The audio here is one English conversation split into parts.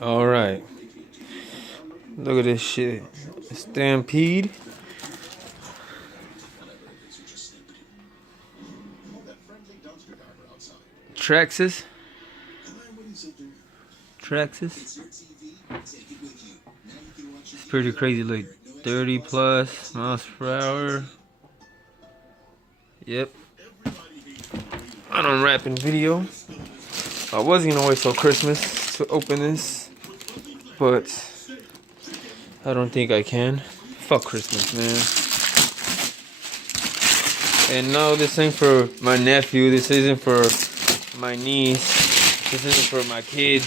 Alright. Look at this shit. Stampede. Traxxas. Traxxas. It's pretty crazy, like 30 plus miles per hour. Yep. I don't rap in video. I was gonna wait till Christmas to open this, but I don't think I can. Fuck Christmas, man. And no, this ain't for my nephew. This isn't for my niece. This isn't for my kids.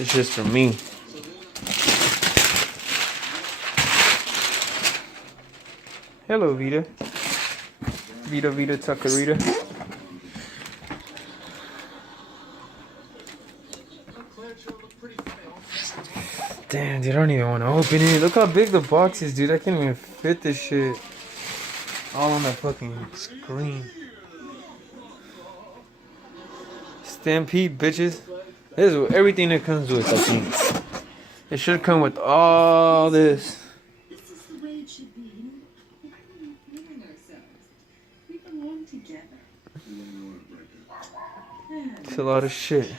It's just for me. Hello, Vita. Vita, Tuckerita. Damn, dude, I don't even want to open it. Look how big the box is, dude. I can't even fit this shit all on that fucking screen. Stampede, bitches. This is everything that comes with, I think. It should come with all this. It's a lot of shit.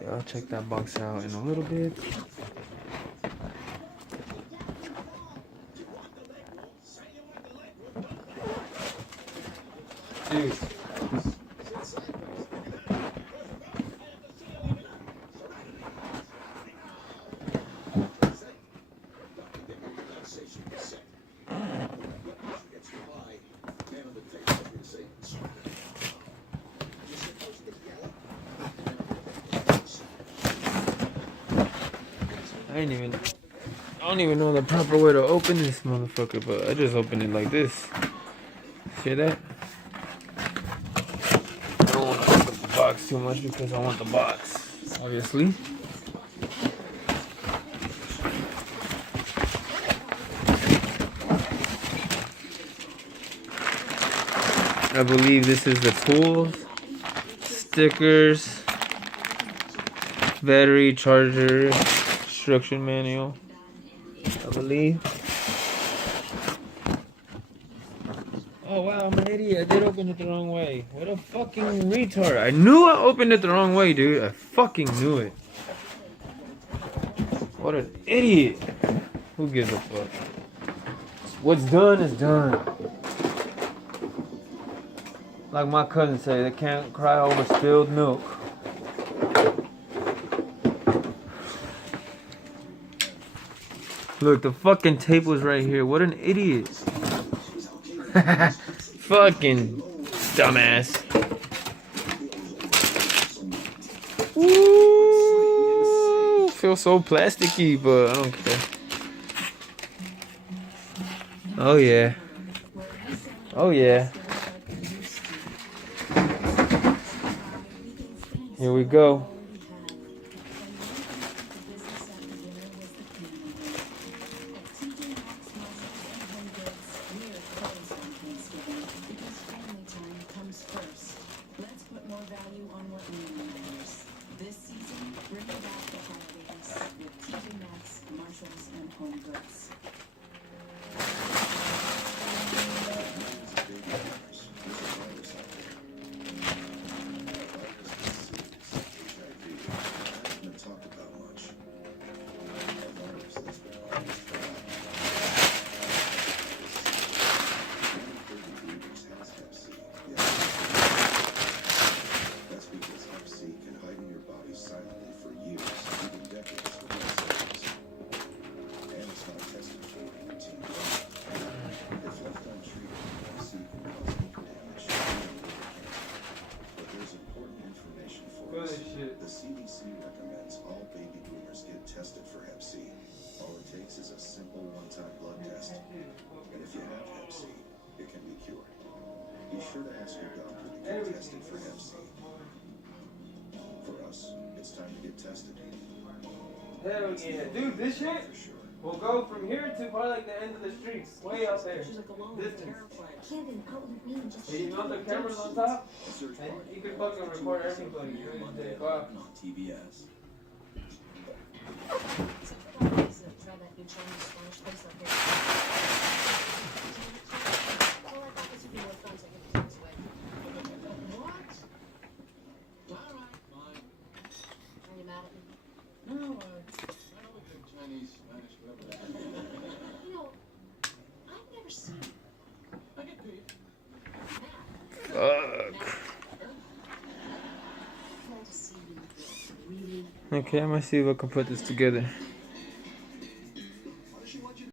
Yeah, I'll check that box out in a little bit. Dude. I don't even know the proper way to open this motherfucker, but I just open it like this. See that? I don't want to open the box too much because I want the box, obviously. I believe this is the tools, stickers, battery, charger, instruction manual, I believe. Oh wow, I'm an idiot. I did open it the wrong way. What a fucking retard. I knew I opened it the wrong way, dude. I fucking knew it. What an idiot. Who gives a fuck? What's done is done. Like my cousin said, they can't cry over spilled milk. Look, the fucking tape was right here. What an idiot. Fucking dumbass. Ooh, feel so plasticky, but I don't care. Oh yeah. Oh yeah. Here we go. The CDC recommends all baby boomers get tested for Hep C. All it takes is a simple one-time blood test. And if you have Hep C, it can be cured. Be sure to ask your doctor to get tested for Hep C. For us, it's time to get tested. Hell yeah. Dude, this shit will go from here to probably like the end of the street. Way out there. Distance. And you know the cameras on top? And you can fucking record everything. They go out. On TBS. Fuck. Okay, I'm gonna see if I can put this together.